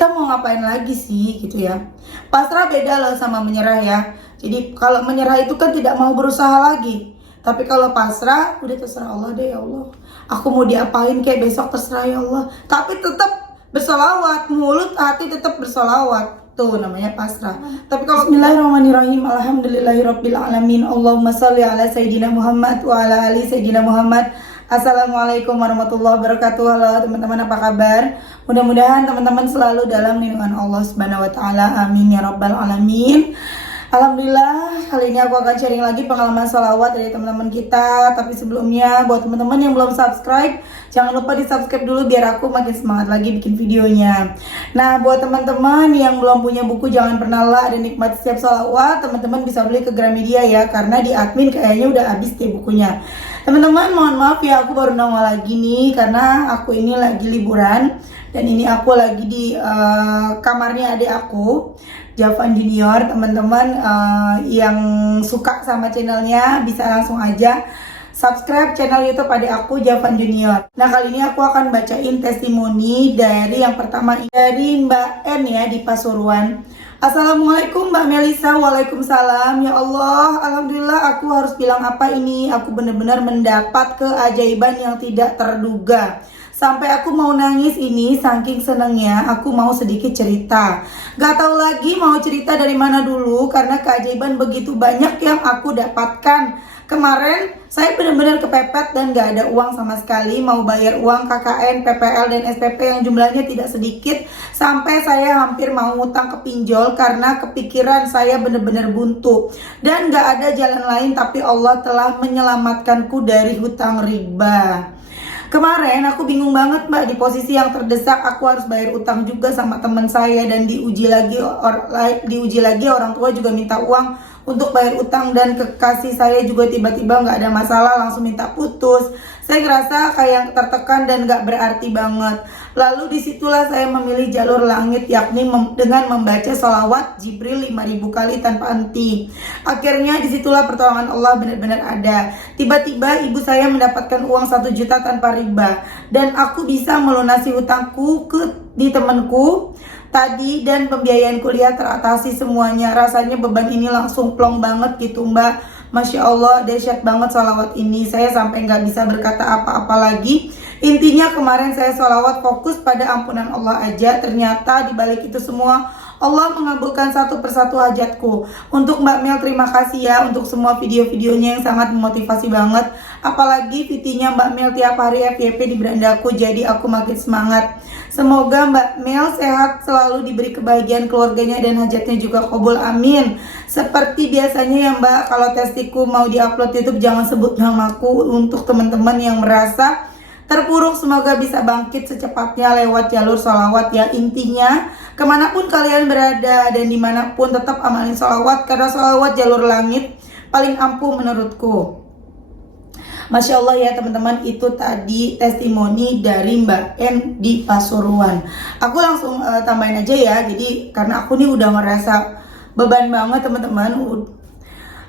kita mau ngapain lagi sih gitu ya. Pasrah beda loh sama menyerah ya. Jadi kalau menyerah itu kan tidak mau berusaha lagi. Tapi kalau pasrah, udah terserah Allah deh, ya Allah. Aku mau diapain kayak besok, terserah ya Allah. Tapi tetap bersolawat, mulut hati tetap bersolawat. Tuh namanya pasrah. Tapi kalau Bismillahirrahmanirrahim, alhamdulillahirabbil alamin, Allahumma shalli ala sayyidina Muhammad wa ala ali sayyidina Muhammad. Assalamualaikum warahmatullahi wabarakatuh. Halo teman-teman, apa kabar? Mudah-mudahan teman-teman selalu dalam lindungan Allah Subhanahu wa taala. Amin ya rabbal alamin. Alhamdulillah, kali ini aku akan sharing lagi pengalaman sholawat dari teman-teman kita. Tapi sebelumnya, buat teman-teman yang belum subscribe, jangan lupa di subscribe dulu biar aku makin semangat lagi bikin videonya. Nah, buat teman-teman yang belum punya buku Jangan Pernah Lelah dan Nikmati Setiap Sholawat, teman-teman bisa beli ke Gramedia ya, karena di admin kayaknya udah habis deh bukunya. Teman-teman, mohon maaf ya, aku baru nongol lagi nih karena aku ini lagi liburan. Dan ini aku lagi di kamarnya adik aku, Javan Junior. Teman-teman yang suka sama channelnya bisa langsung aja subscribe channel YouTube adik aku, Javan Junior. Nah, kali ini aku akan bacain testimoni dari yang pertama dari Mbak N ya di Pasuruan. Assalamualaikum Mbak Melisa. Waalaikumsalam. Ya Allah, alhamdulillah, aku harus bilang apa ini? Aku benar-benar mendapat keajaiban yang tidak terduga. Sampai aku mau nangis ini, saking senengnya aku mau sedikit cerita. Gak tahu lagi mau cerita dari mana dulu karena keajaiban begitu banyak yang aku dapatkan. Kemarin saya benar-benar kepepet dan gak ada uang sama sekali. Mau bayar uang KKN, PPL, dan SPP yang jumlahnya tidak sedikit. Sampai saya hampir mau ngutang ke pinjol karena kepikiran saya benar-benar buntu. Dan gak ada jalan lain tapi Allah telah menyelamatkanku dari hutang riba. Kemarin aku bingung banget Mbak, di posisi yang terdesak aku harus bayar utang juga sama teman saya dan diuji lagi orang tua juga minta uang untuk bayar utang dan kekasih saya juga tiba-tiba nggak ada masalah langsung minta putus. Saya ngerasa kayak tertekan dan nggak berarti banget. Lalu disitulah saya memilih jalur langit, yakni dengan membaca sholawat Jibril 5000 kali tanpa henti. Akhirnya disitulah pertolongan Allah benar-benar ada. Tiba-tiba ibu saya mendapatkan uang 1 juta tanpa riba dan aku bisa melunasi hutangku di temanku tadi dan pembiayaan kuliah teratasi semuanya. Rasanya beban ini langsung plong banget gitu Mbak. Masya Allah, dahsyat banget sholawat ini. Saya sampai nggak bisa berkata apa-apa lagi. Intinya kemarin saya sholawat fokus pada ampunan Allah aja. Ternyata dibalik itu semua Allah mengabulkan satu persatu hajatku. Untuk Mbak Mel, terima kasih ya untuk semua video-videonya yang sangat memotivasi banget. Apalagi VT-nya Mbak Mel tiap hari FYP di berandaku, jadi aku makin semangat. Semoga Mbak Mel sehat selalu, diberi kebahagiaan keluarganya dan hajatnya juga qabul, amin. Seperti biasanya ya Mbak, kalau testiku mau diupload YouTube jangan sebut namaku. Untuk teman-teman yang merasa terpuruk, semoga bisa bangkit secepatnya lewat jalur sholawat ya. Intinya kemanapun kalian berada dan dimanapun tetap amalin sholawat, karena sholawat jalur langit paling ampuh menurutku. Masya Allah ya teman-teman, itu tadi testimoni dari Mbak N di Pasuruan. Aku langsung tambahin aja ya, jadi karena aku nih udah merasa beban banget teman-teman.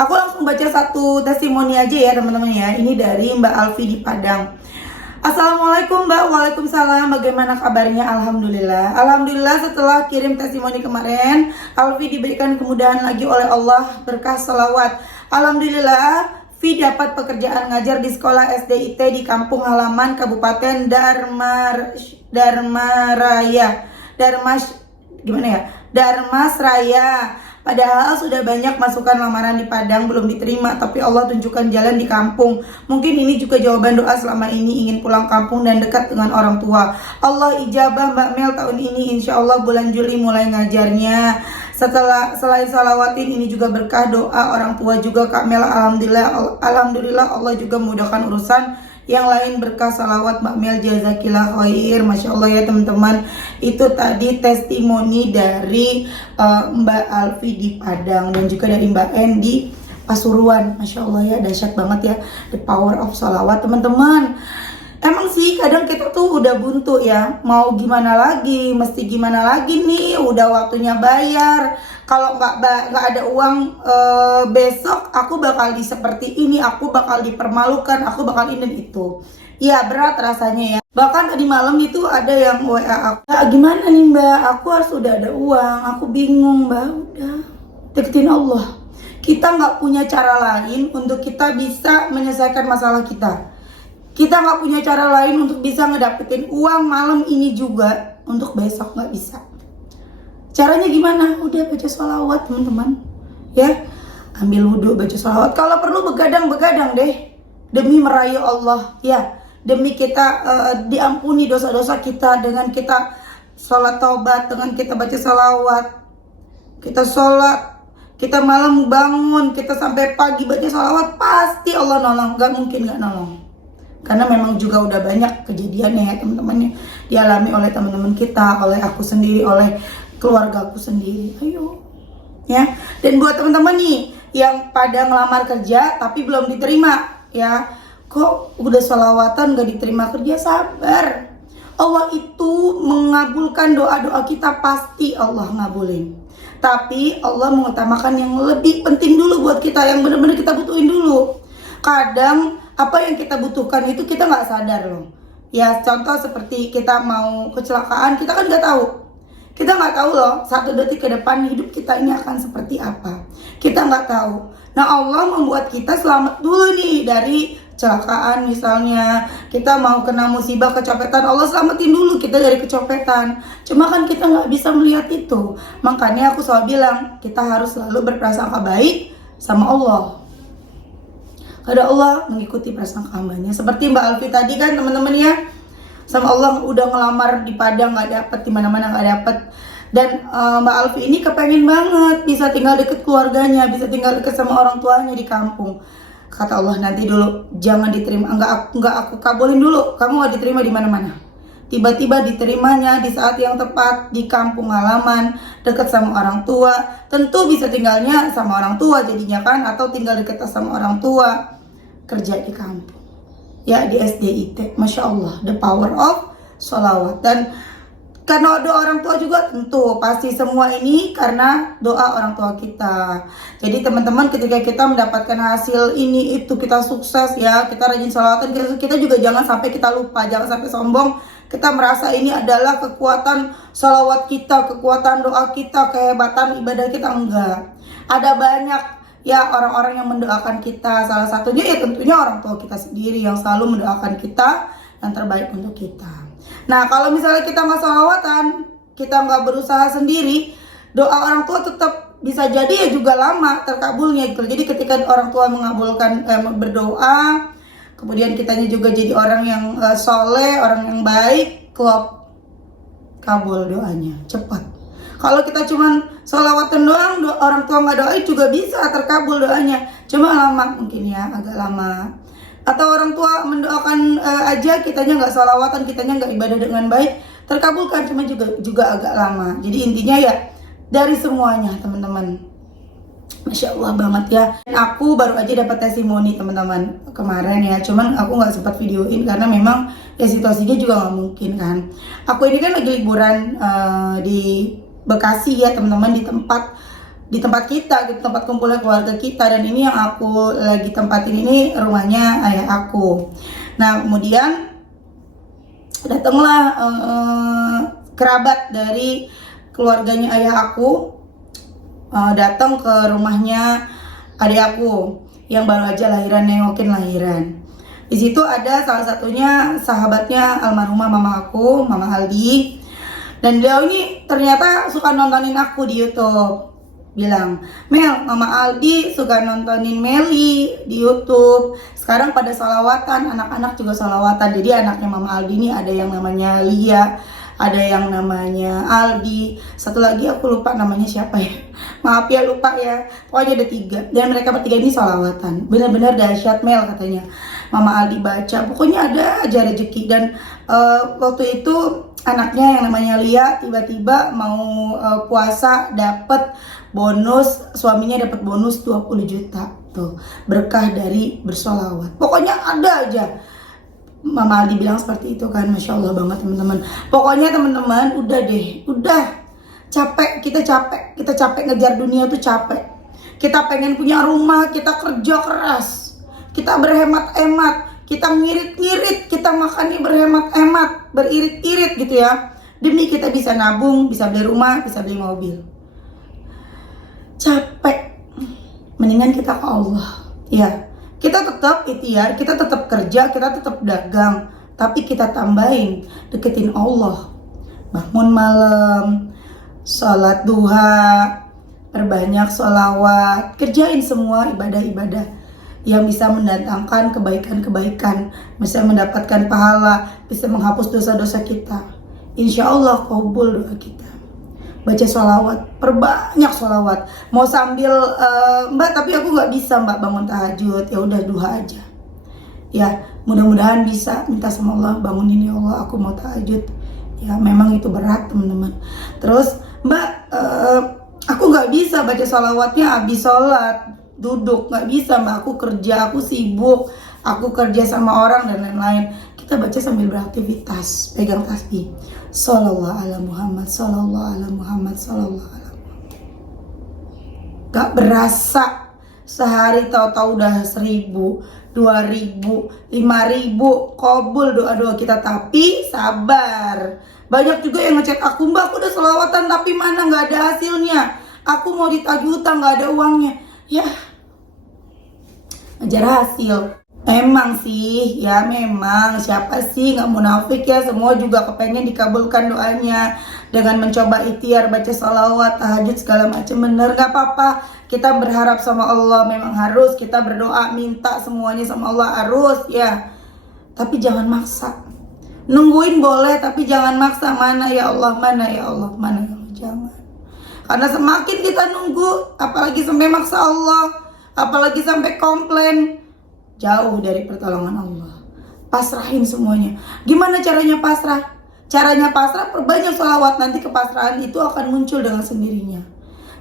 Aku langsung baca satu testimoni aja ya teman-teman ya. Ini dari Mbak Alfi di Padang. Assalamualaikum Mbak. Waalaikumsalam. Bagaimana kabarnya? Alhamdulillah. Alhamdulillah, setelah kirim testimoni kemarin, Alfi diberikan kemudahan lagi oleh Allah berkah sholawat. Alhamdulillah, Vi dapat pekerjaan ngajar di sekolah SDIT di kampung halaman Kabupaten Darmasraya. Padahal sudah banyak masukan lamaran di Padang belum diterima, tapi Allah tunjukkan jalan di kampung. Mungkin ini juga jawaban doa selama ini, ingin pulang kampung dan dekat dengan orang tua. Allah ijabah Mbak Mel tahun ini, insya Allah bulan Juli mulai ngajarnya. Selain salawatin, ini juga berkah doa orang tua juga Kak Mel. Alhamdulillah Allah juga memudahkan urusan yang lain berkah salawat Mbak Mel, jazakillah khair. Masya Allah ya teman-teman, itu tadi testimoni dari Mbak Alfi di Padang dan juga dari Mbak N di Pasuruan. Masya Allah ya, dahsyat banget ya the power of salawat teman-teman. Emang sih kadang kita tuh udah buntu ya, mau gimana lagi, mesti gimana lagi nih, udah waktunya bayar. Kalau nggak ada uang besok aku bakal di seperti ini, aku bakal dipermalukan, aku bakal ini dan itu. Iya berat rasanya ya. Bahkan tadi malam itu ada yang WA aku, gimana nih mbak, aku harus udah ada uang, aku bingung mbak. Udah, deketin Allah. Kita nggak punya cara lain untuk kita bisa menyelesaikan masalah kita. Kita nggak punya cara lain untuk bisa ngedapetin uang malam ini juga, untuk besok nggak bisa. Caranya gimana? Udah baca sholawat teman-teman ya. Ambil wudhu, baca sholawat. Kalau perlu begadang-begadang deh, demi merayu Allah ya. Demi kita diampuni dosa-dosa kita dengan kita sholat taubat, dengan kita baca salawat, kita sholat, kita malam bangun, kita sampai pagi baca salawat, pasti Allah nolong. Gak mungkin gak nolong, karena memang juga udah banyak kejadiannya ya teman-teman, dialami oleh teman-teman kita, oleh aku sendiri, oleh keluarga aku sendiri. Ayo ya. Dan buat teman-teman nih yang pada ngelamar kerja tapi belum diterima ya, kok udah sholawatan gak diterima kerja, sabar. Allah itu mengabulkan doa-doa kita, pasti Allah ngabulin. Tapi Allah mengutamakan yang lebih penting dulu buat kita, yang benar-benar kita butuhin dulu. Kadang apa yang kita butuhkan itu kita nggak sadar loh. Ya contoh seperti kita mau kecelakaan, kita kan nggak tahu. Kita nggak tahu loh 1 detik ke depan hidup kita ini akan seperti apa. Kita nggak tahu. Nah Allah membuat kita selamat dulu nih dari kecelakaan misalnya. Kita mau kena musibah kecopetan, Allah selamatin dulu kita dari kecopetan. Cuma kan kita nggak bisa melihat itu. Makanya aku selalu bilang, kita harus selalu berprasangka baik sama Allah. Ada Allah mengikuti prasangka hambanya. Seperti Mbak Alfi tadi kan teman-teman ya, sama Allah udah ngelamar di Padang nggak dapet, di mana-mana nggak dapet. Dan Mbak Alfi ini kepengen banget bisa tinggal deket keluarganya, bisa tinggal deket sama orang tuanya di kampung. Kata Allah, nanti dulu, jangan diterima, enggak aku kabulin dulu, kamu nggak diterima di mana-mana. Tiba-tiba diterimanya di saat yang tepat, di kampung halaman, dekat sama orang tua. Tentu bisa tinggalnya sama orang tua jadinya kan, atau tinggal dekat sama orang tua, kerja di kampung ya, di SDIT. Masya Allah, the power of sholawat. Dan karena doa orang tua juga, tentu pasti semua ini karena doa orang tua kita. Jadi teman-teman, ketika kita mendapatkan hasil ini itu, kita sukses ya, kita rajin sholawatan, kita juga jangan sampai kita lupa, jangan sampai sombong. Kita merasa ini adalah kekuatan sholawat kita, kekuatan doa kita, kehebatan ibadah kita. Enggak. Ada banyak ya orang-orang yang mendoakan kita. Salah satunya ya tentunya orang tua kita sendiri yang selalu mendoakan kita yang terbaik untuk kita. Nah kalau misalnya kita nggak sholawatan, kita nggak berusaha sendiri, doa orang tua tetap bisa jadi ya juga lama terkabulnya gitu. Jadi ketika orang tua mengabulkan berdoa, kemudian kitanya juga jadi orang yang soleh, orang yang baik, klop, kabul doanya cepat. Kalau kita cuman sholawatan doang, orang tua nggak doain juga bisa terkabul doanya, cuma lama mungkin ya, agak lama. Atau orang tua mendoakan aja, kitanya nggak sholawatan, kitanya nggak ibadah dengan baik, terkabulkan, cuma juga agak lama. Jadi intinya ya dari semuanya teman-teman. Masya Allah banget ya. Dan aku baru aja dapat testimoni teman-teman kemarin ya, cuman aku nggak sempat videoin karena memang ya situasinya juga nggak mungkin kan. Aku ini kan lagi liburan di Bekasi ya teman-teman, di tempat kita, di tempat kumpulnya keluarga kita. Dan ini yang aku lagi tempatin ini rumahnya ayah aku. Nah kemudian datanglah kerabat dari keluarganya ayah aku, datang ke rumahnya adik aku yang baru aja lahiran, nengokin lahiran. Di situ ada salah satunya sahabatnya almarhumah mama aku, Mama Aldi. Dan dia ini ternyata suka nontonin aku di YouTube. Bilang, Mel, Mama Aldi suka nontonin Meli di YouTube. Sekarang pada sholawatan, anak-anak juga sholawatan. Jadi anaknya Mama Aldi ini ada yang namanya Lia, ada yang namanya Aldi, satu lagi aku lupa namanya siapa ya. Maaf ya, lupa ya. Pokoknya ada 3. Dan mereka bertiga ini sholawatan. Benar-benar dahsyat Mel katanya. Mama Aldi baca, pokoknya ada aja rezeki. Dan waktu itu anaknya yang namanya Lia tiba-tiba mau puasa dapat bonus, suaminya dapat bonus 20 juta tuh, berkah dari bersolawat. Pokoknya ada aja. Mama Aldi bilang seperti itu kan, Masya Allah banget teman-teman. Pokoknya teman-teman udah deh, udah capek, kita capek ngejar dunia tuh capek. Kita pengen punya rumah, kita kerja keras, kita berhemat-hemat, kita ngirit-ngirit, kita makannya berhemat-hemat, beririt-irit gitu ya, demi kita bisa nabung, bisa beli rumah, bisa beli mobil. Capek, mendingan kita ke Allah ya. Kita tetap ikhtiar, kita tetap kerja, kita tetap dagang, tapi kita tambahin deketin Allah. Bangun malam, sholat duha, perbanyak sholawat, kerjain semua ibadah-ibadah yang bisa mendatangkan kebaikan-kebaikan, bisa mendapatkan pahala, bisa menghapus dosa-dosa kita. Insya Allah kabul doa kita. Baca sholawat, perbanyak sholawat. Mau sambil Mbak, tapi aku nggak bisa Mbak bangun tahajud. Ya udah duha aja. Ya mudah-mudahan bisa minta sama Allah, bangunin ya Allah, aku mau tahajud. Ya memang itu berat teman-teman. Terus Mbak, aku nggak bisa baca sholawatnya habis sholat, duduk, nggak bisa Mbak, aku kerja, aku sibuk, aku kerja sama orang dan lain-lain. Kita baca sambil beraktivitas, pegang tasbih. Shallallahu ala Muhammad, Shallallahu ala Muhammad, Shallallahu ala Muhammad. Gak berasa sehari tahu-tahu udah 1.000, 2.000, 5.000 kabul doa-doa kita. Tapi sabar. Banyak juga yang ngechat aku, Mbak, aku udah selawatan tapi mana nggak ada hasilnya. Aku mau ditagih utang nggak ada uangnya. Ya, ngejar hasil. Memang sih, ya memang siapa sih nggak munafik ya, semua juga kepengen dikabulkan doanya dengan mencoba ikhtiar, baca salawat, tahajud segala macam. Bener, nggak apa-apa. Kita berharap sama Allah, memang harus kita berdoa, minta semuanya sama Allah harus ya. Tapi jangan maksa. Nungguin boleh, tapi jangan maksa. Mana ya Allah, mana ya Allah, mana ya Allah, jangan. Karena semakin kita nunggu, apalagi sampai maksa Allah, apalagi sampai komplain, jauh dari pertolongan Allah. Pasrahin semuanya. Gimana caranya pasrah? Caranya pasrah, perbanyak sholawat, nanti kepasrahan itu akan muncul dengan sendirinya.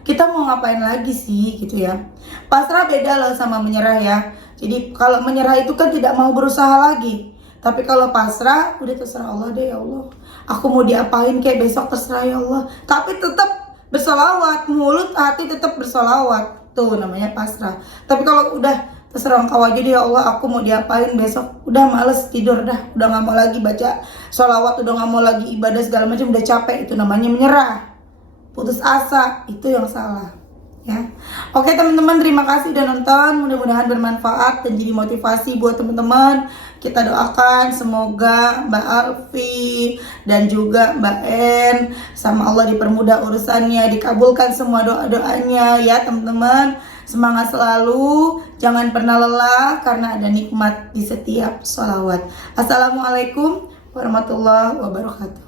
Kita mau ngapain lagi sih gitu ya. Pasrah beda loh sama menyerah ya. Jadi kalau menyerah itu kan tidak mau berusaha lagi. Tapi kalau pasrah, udah terserah Allah deh ya Allah. Aku mau diapain kayak besok terserah ya Allah. Tapi tetap bersolawat, mulut hati tetap bersolawat. Tuh namanya pasrah. Tapi kalau udah terserah engkau aja deh ya Allah, aku mau diapain besok, udah males tidur dah, udah gak mau lagi baca sholawat, udah gak mau lagi ibadah segala macam, udah capek, itu namanya menyerah, putus asa, itu yang salah ya. Oke teman-teman, terima kasih udah nonton, mudah-mudahan bermanfaat dan jadi motivasi buat teman-teman. Kita doakan semoga Mbak Alfi dan juga Mbak En sama Allah dipermudah urusannya, dikabulkan semua doa-doanya ya teman-teman. Semangat selalu, jangan pernah lelah karena ada nikmat di setiap sholawat. Assalamualaikum warahmatullahi wabarakatuh.